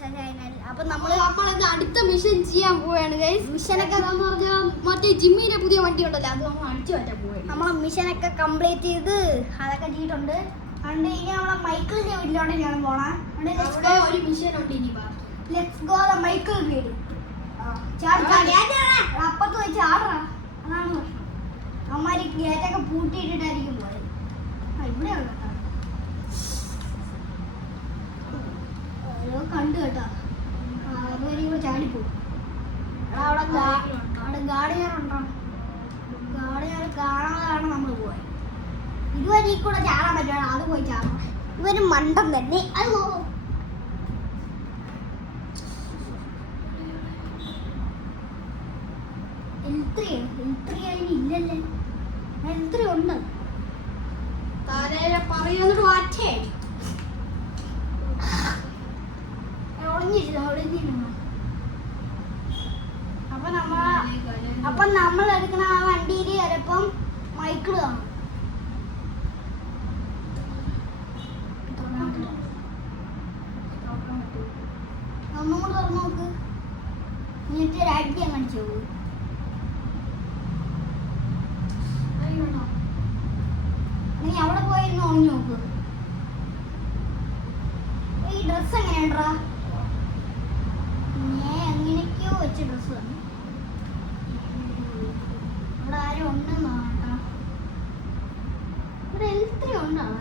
Channel. അപ്പൊ നമ്മളിത് അടുത്ത മിഷൻ ചെയ്യാൻ പോവാണ് ഗൈസ്. മിഷനൊക്കെ പറഞ്ഞാൽ മറ്റേ ജിമ്മിന്റെ പുതിയ വണ്ടി ഉണ്ടല്ലോ, അത് നമ്മൾ അടിച്ചു മാറ്റാൻ പോവുകയാണ്. നമ്മളെ മിഷനൊക്കെ കംപ്ലീറ്റ് ചെയ്ത് അതൊക്കെ ചെയ്തിട്ടുണ്ട്. അതുകൊണ്ട് ഇനി നമ്മളെ മൈക്കിളിന്റെ വീട്ടിലോട്ട് ഞാൻ പോണം. ഒരു മിഷൻ ഉണ്ട് ഇനി. ലെറ്റ്സ് ഗോ ദ മൈക്കിൾ വീട്. അപ്പത്ത് വെച്ച് ആടാ, അതാണ് പ്രശ്നം. അമ്മമാര് ഗേറ്റൊക്കെ പൂട്ടിയിട്ടിട്ടായിരിക്കും പോയത്. ഇവിടെ കണ്ടു കേട്ടോ, അതുവരെ കൂടെ ചാടിപ്പോവും. അവിടെ ഗാർഡിയറുണ്ടോ? ഗാർഡിയർ കാണാതാണ് നമ്മൾ പോയത്. ഇതുവരെ ഈ കൂടെ ചാടാൻ പറ്റുമോ? അത് പോയി ചാടണം. ഇവര് മണ്ടം തന്നെ. അയ്യോ ഇല്ലല്ലേ, എത്ര ഉണ്ട് പറയുന്നത് വാറ്റേ അപ്പൊ നമ്മൾ എടുക്കണ ആ വണ്ടിയിൽ ചിലപ്പം മൈക്കിള് കാണും. ഒന്നുകൂടെ തുറന്നു നോക്ക്, എന്നിട്ട് ഒരു അടി കാണിച്ചു പോകും. നീ അവിടെ പോയിരുന്നു ഒളിഞ്ഞു നോക്ക്. ഈ ഡ്രസ് എങ്ങനെയാണ്ടാ? എങ്ങനെയൊക്കെയോ വെച്ച ഡ്രസ് തന്നെ. ഇവിടെ ആരും ഉണ്ടെന്നോ കേട്ടോ? ഇവിടെ എത്ര ഉണ്ടാണോ?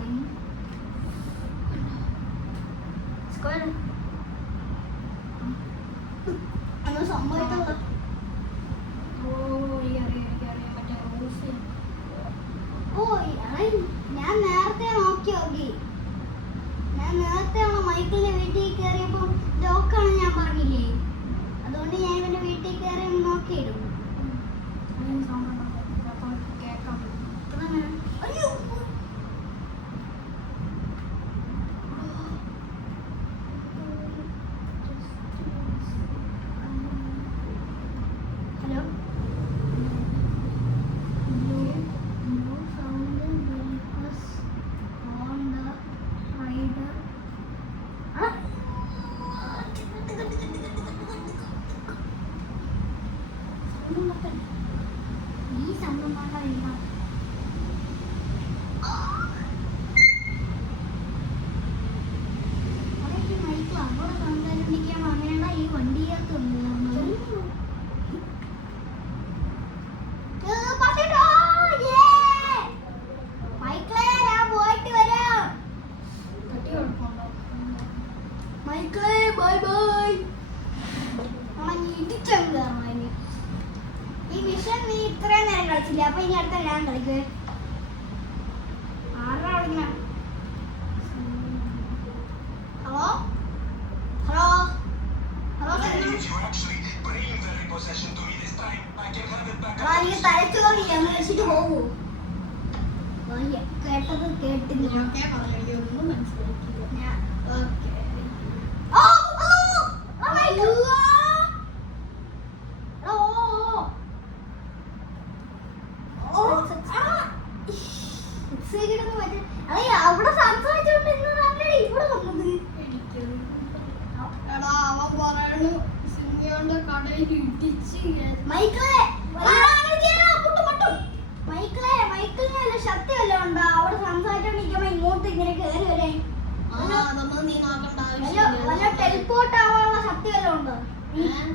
അന്ന് സംഭവിച്ചത് ഞാൻ നേരത്തെ നോക്കി. ഞാൻ നേരത്തെ മൈക്കിളിന്റെ വീട്ടിൽ കയറിയപ്പോ ലോക്കാണ് ഞാൻ പറഞ്ഞില്ലേ, അതുകൊണ്ട് ഞാൻ ഇവന്റെ വീട്ടിൽ കയറി നോക്കിയിരുന്നു. ഹലോ, ഈ സംഭവം വേണ്ട. മൈക്കിൾ അവിടെ സംസാരിക്കാൻ അങ്ങനെയാണ ഈ വണ്ടിയകത്ത് മൈക്കിളെ ഞാൻ പോയിട്ട് വരാം. മൈക്കിളെ ബൈ ബൈ. ഇടിച്ചങ്ങ് കയറണം. ഈ മിഷൻ നീ ഇത്രയും നേരം കളിച്ചില്ല, അപ്പൊ ഇനി അടുത്ത ഞാൻ കളിക്കേ. ആരാ കളിക്കണ? ഹലോ ഹലോ ഹലോ, എനിക്ക് തലച്ചു തോന്നില്ല, വെച്ചിട്ട് പോകൂ. കേട്ടത് കേട്ടില്ല, ഒന്നും മനസ്സിലാക്കില്ല. അവിടെ സംസാരിച്ചോണ്ട് ഇവിടെ വന്നത്. അവൻ പറയണു സിംഗിയോന്റെ കടയിൽ ഇടിച്ച്. മൈക്കിളെ മൈക്കിളെ മൈക്കിളിന് ശക്തി വല്ലതും ഉണ്ടോ? അവിടെ സംസാരിച്ചോണ്ടിരിക്കുമ്പോ ഇങ്ങോട്ട് ഇങ്ങനെ കയറി വരെ വല്ല ടെലിപ്പോർട്ട് ആവാനുള്ള ശക്തി വല്ലതും ഉണ്ടോ?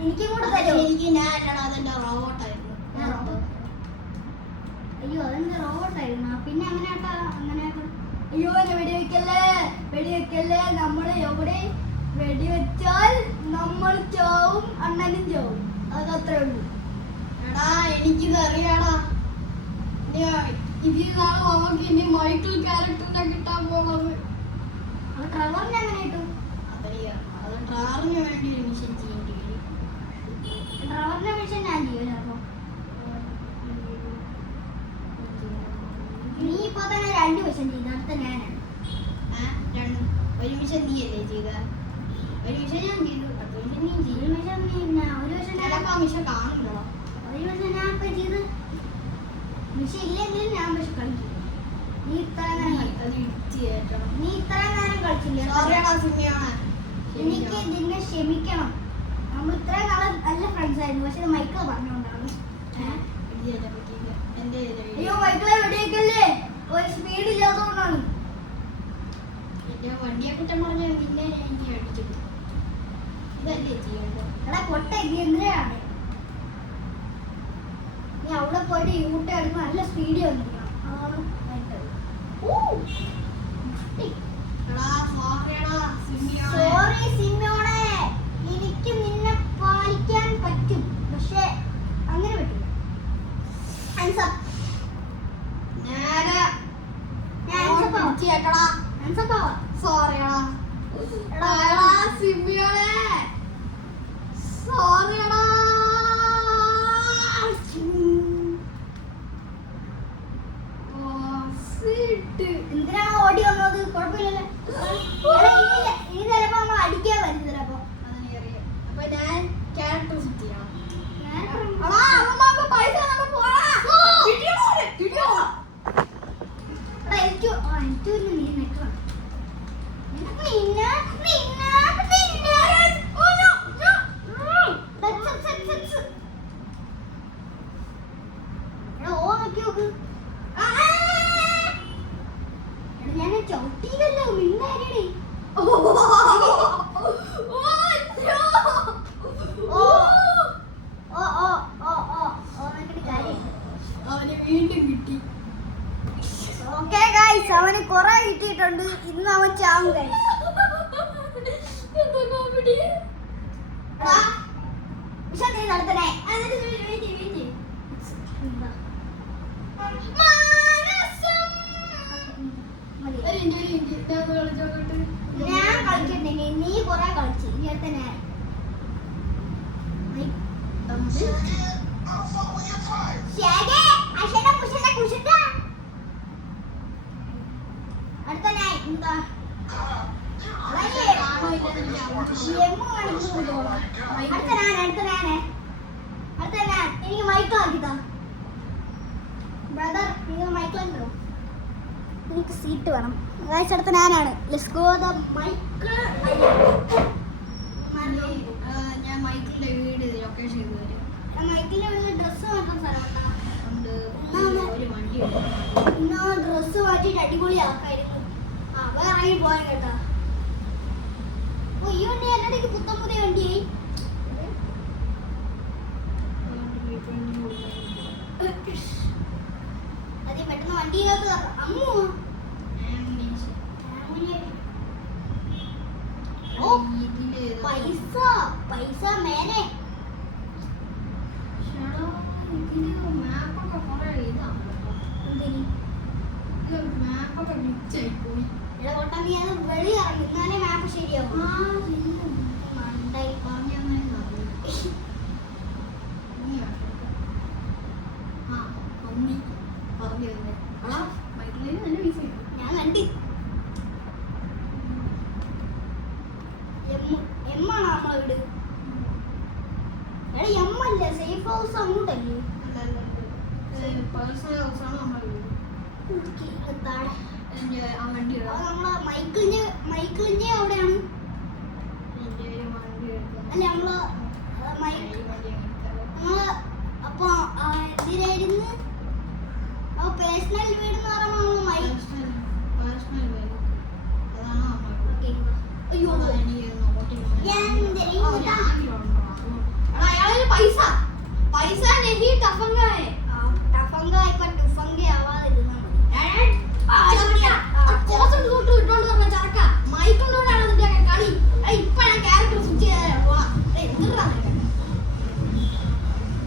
എനിക്കും കൂടെ തരും. എനിക്ക് ഞാനല്ലടാ, അതെന്റെ റോബോട്ടായിരുന്നു. അയ്യോ, അതെന്താ റോബോട്ടായിരുന്നു? പിന്നെ അങ്ങനെയാട്ടാ അങ്ങനെയാട്ടാ. അയ്യോ, വെടിവെക്കല്ലേ. നമ്മൾ എവിടെ വെടിവെച്ചാൽ നമ്മൾ ചാവും, അണ്ണനും ചാവും. അതത്രേ ഉള്ളൂ. എടാ, എനിക്കിത് അറിയാടാ. ഇതിൽ നാളെ നമുക്ക് ഇനി മൈക്കിൾ ക്യാരക്ടറിനെ കിട്ടാൻ പോണത്. അത് ട്രവറിന് എങ്ങനെ കിട്ടും? അതറിയാം. അത് ട്രവറിന് വേണ്ടി ഒരു മിഷൻ ചെയ്യേണ്ടി വരും. ട്രവറിന്റെ മിഷൻ ഞാൻ ചെയ്യൂല. അപ്പൊ നീ ഇപ്പൊ തന്നെ 2 മിഷൻ ചെയ്ത, അടുത്ത ഞാനാണ്. ഒരു മിഷൻ നീയല്ലേ ചെയ്ത? ഒരു മിഷൻ ഞാൻ ചെയ്തു, അടുത്ത മിഷൻ നീ ചെയ്തു. ഒരു മിഷൻ മിഷൻ കാണുന്നുണ്ടോ? ഒരു മിഷൻ ഞാൻ ഇപ്പൊ ചെയ്ത്. മിഷൻ ഇല്ലെങ്കിലും ഞാൻ പക്ഷെ കളിക്കും. നീ ഇത്ര നേരം കളിച്ചില്ലേ? എനിക്ക് നിന്നെ ക്ഷമിക്കണം. നമ്മൾ ഇത്രയും നാളെ നല്ല ഫ്രണ്ട്സ് ആയിരുന്നു, പക്ഷെ മൈക്കിൾ പറഞ്ഞുകൊണ്ടാണ്. അയ്യോ മൈക്കിളെ വെടിയേക്കല്ലേ, ഒരു സ്പീഡ് ഇല്ലാത്തതുകൊണ്ടാണ്. വണ്ടിയെ കുറ്റം പറഞ്ഞാൽ നിന്നെ എനിക്ക് അടിക്കും. ഇതല്ലേ ചെയ്യേണ്ടത്? എടാ കൊട്ട ഇത് എന്തിനാണ്? നീ അവിടെ പോയിട്ട് യൂട്ടെ എടുക്കുമ്പോൾ നല്ല സ്പീഡിൽ വന്നിരിക്കണം. അതാണ് വേണ്ടത്. സോറി സിമിയോണെ, എനിക്ക് നിന്നെ പാലിക്കാൻ പറ്റും, പക്ഷെ അങ്ങനെ പറ്റില്ല. എന്തിനാണ് ഓടി വന്നത്? കുഴപ്പമില്ലല്ലോ. ഇനി ചിലപ്പോ നമ്മൾ അടിക്കാൻ വരും ചിലപ്പോ. അപ്പൊ ഞാൻ ക്യാരക്ടർ സെറ്റ് ചെയ്യണം. ഞാൻ ചവിട്ടിയില്ലല്ലോ, മിണ്ടാരേ. അവന് വീണ്ടും കിട്ടി. ഓക്കേ ഗൈസ്, അവന് കുറെ കിട്ടിയിട്ടുണ്ട്. ഇന്ന് അവൻ ചാവും ഗൈസ്. നീ നടത്തണേ. ഞാൻ കളിക്കട്ടെ, നീ കുറെ കളിച്ചു. ഇനി അടുത്ത ഞാൻ. അടുത്ത ഞാൻ എന്താ എനിക്ക് മൈക്കിളാക്കിതാ ബ്രദർ. നിങ്ങൾ മൈക്കിളുണ്ടോ? എനിക്ക് സീറ്റ് വേണം. അടുത്ത ഞാനാണ്. Let's go the Michael. ഞാൻ മൈക്കിളിന്റെ വീട് ലൊക്കേഷൻ ചെയ്ത് തരും. മൈക്കിളിന്റെ വീട്ടിൽ ഡ്രസ്സ് മാറ്റാൻ സ്ഥലമുണ്ടോ? ഒരു വണ്ടി ഇന്ന് ഡ്രസ്സ് മാറ്റിട്ട് അടിപൊളിയാക്കായിരുന്നു. വേറെ ആരെയും പോയാൽ കേട്ടാ. ഈ വണ്ടി എന്നടേക്ക് പുത്തൻ പുതിയ വണ്ടിയായി. അതെ, പെട്ടെന്ന് വണ്ടിയിലേക്ക് അമ്മു. പൈസ മേലെ വെളിയിറങ്ങി എന്നാലേ മാപ്പ് ശരിയാവും. ഞാൻ കണ്ടി. എമ്മാണ് നമ്മളെ വീട്. എടാ എമ്മല്ല, സേഫ് ഹൗസ് അങ്ങോട്ടല്ലേ? പേഴ്സണൽ ഹൗസാണ് നമ്മുടെ വീട്. ആ വണ്ടി നമ്മളെ മൈക്കിളിന്റെ അവിടെയാണ്. അല്ല നമ്മള് നമ്മള് അപ്പൊ എന്തിനായിരുന്നു പേഴ്സണൽ വീട് എന്ന് പറയുമ്പോ അയാളൊരു പൈസ പൈസ നെഹി ടഫങ്ക ടഫങ്ക ഇപ്പൊ ടുഫങ്ക ആവാതിരുന്ന മൈക്കിളിനോടാണ് നിന്റെ കളി. ഇപ്പൊ ഞാൻ ക്യാരക്ടർ സ്വിച്ച് ചെയ്താലോ പോവാം.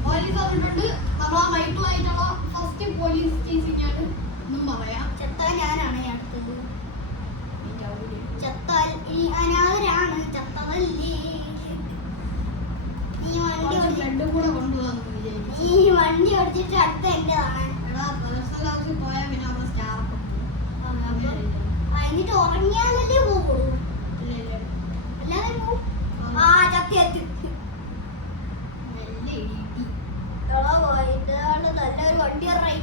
പോലീസ് വന്നിട്ടുണ്ട്. നമ്മൾ ആ മൈക്കിളായിട്ടുള്ള ഫസ്റ്റ് പോലീസ് സ്റ്റേഷനാണ് എന്നും പറയാം. ചത്താൽ ഞാനാണ് അടുത്തത്. ചത്താൽ ഈ അനാഥരാണ് ചത്തതല്ലേ. ഈ വണ്ടി ഓടിച്ചിട്ട് അടുത്ത എന്റേതാണ്. എന്നിട്ട് ഉറങ്ങിയാലല്ലേ പോകുള്ളൂ. അല്ലാതെ പോകും. ചത്തി നല്ലൊരു വണ്ടി ഇറങ്ങി.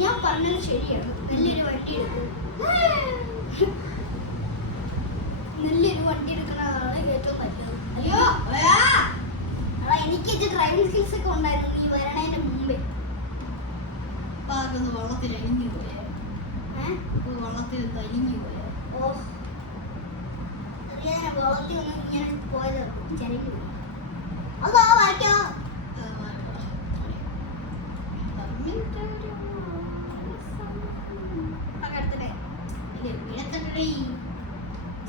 ഞാൻ പറഞ്ഞത് ശരിയാണ്, നല്ലൊരു വണ്ടി എടുക്കും. നല്ലൊരു വണ്ടി എടുക്കുന്നതാണ് ഏറ്റവും നല്ലത്. അയ്യോ എടാ, എനിക്ക് ഡ്രൈവിംഗ് സ്കിൽസ് ഒക്കെ ഉണ്ടായിരുന്നു നീ വരണതിന് മുമ്പേ. വെള്ളത്തിൽ അലിഞ്ഞു പോയെ ഏഹ് വെള്ളത്തിൽ തലിഞ്ഞു പോയെ ഓ അറിയാൻ വെള്ളത്തിൽ ഒന്നും ഇങ്ങനെ പോയത് ചെറിയ അതാ വായിക്കോ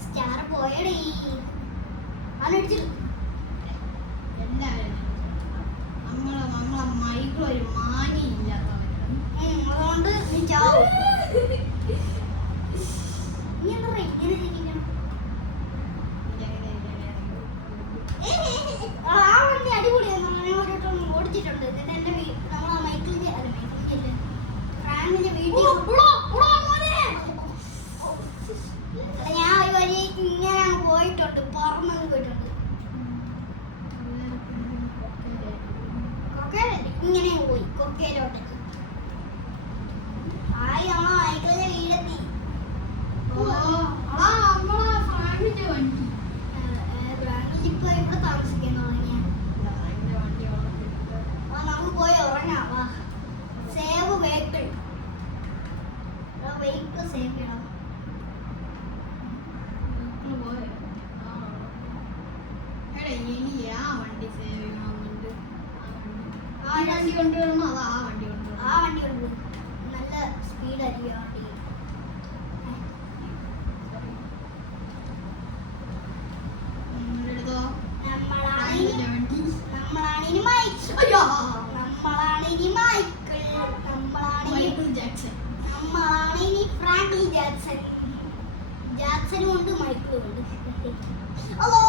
സ്റ്റാർ പോയടേ അടിച്ചിട്ട് എല്ലാവരും നമ്മളെ മൈക്കിൾ ഒരു മാനിയില്ലാത്തവരാണ്. അതുകൊണ്ട് നീ ചാവും. നീ എന്താ പറയാ ഇങ്ങനെ ചിരിക്കണം? ആ വണ്ടി അടിപൊളിയാണ്. നമ്മളോട്ടൊന്ന് ഓടിച്ചിട്ടുണ്ട്. എന്നിട്ട് എന്റെ നമ്മളെ മൈക്കിളിന്റെ അല്ല മൈക്കിളിന്റെ ഫ്രാങ്കിന്റെ വീട്ടിൽ ഞാൻ ഒരു വഴി ഇങ്ങനെ പോയിട്ടുണ്ട്. പറന്നു പോയിട്ടുണ്ട്. ഇങ്ങനെ പോയി കൊക്കയിലോട്ടേക്ക്. ആയി നമ്മളെ മൈക്കിളിന്റെ വീടെത്തി. നമ്മളെ ഫ്രാങ്കിന്റെ വണ്ടി ഫ്രാങ്കിൽ ഇപ്പൊ ഇവിടെ താമസിക്കാൻ തുടങ്ങിയ ഫ്രാങ്കിന്റെ വണ്ടി നമുക്ക് പോയി ഉറങ്ങാം. വാ സേവ് വെഹിക്കിൾ വെഹിക്കിൾ സേവ് ചെയ്യണം. പോയോ എടാ ഇനി ആ വണ്ടി സേവ് ചെയ്യണമെന്നുണ്ട്. ആ വണ്ടി കൊണ്ടുവരണം. അത് ആ വണ്ടി കൊണ്ടുവരണം. ആ വണ്ടി ഉണ്ട് നല്ല സ്പീഡായിരിക്കും ആ വണ്ടി. എടുത്തോ നമ്മളാണ് ഫ്രാങ്കിന്റെ വണ്ടി. നമ്മളാണ് മൈക്കിൾ. അയ്യോ നമ്മളാണ് ഇനി മൈക്കിൾ. നമ്മളാണ് മൈക്കിൾ ജാക്സൺ. നമ്മളാണ് ഇനി ഫ്രാങ്കിൾ ജാക്സൺ. ജാക്സനും ഉണ്ട് മൈക്കിളും ഉണ്ട്. ഹലോ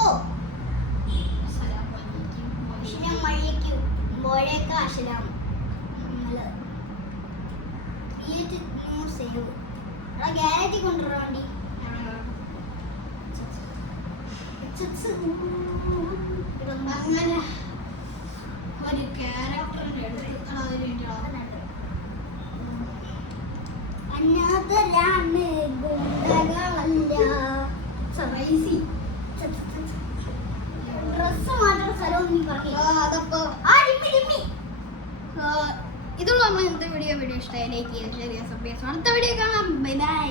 അശ്വനം മഴയ്ക്കും മഴയൊക്കെ അശ്വനം നല്ലത്. സേവ് ഗ്യാരറ്റി കൊണ്ടുവരാൻ വേണ്ടി അങ്ങനെ ഒരു ക്യാരക്ടറിന്റെ എടുത്ത് അതിന് വേണ്ടിയാണ് അനാഥരാണ് ഗുണ്ടകളല്ല. സറൈസി ഡ്രസ് മാറ്റുന്ന സ്ഥലം നീ പറഞ്ഞു. അതപ്പോ ആ ജിമ്മി ജിമ്മി ഇതുള്ള നമ്മൾ ഇന്നത്തെ വീഡിയോ ഇഷ്ടമായി ലൈക്ക് ചെയ്യുക ഷെയർ ചെയ്യുക സബ്സ്ക്രൈബ് ചെയ്യുക. അടുത്ത വീഡിയോ കാണാം. Bye bye.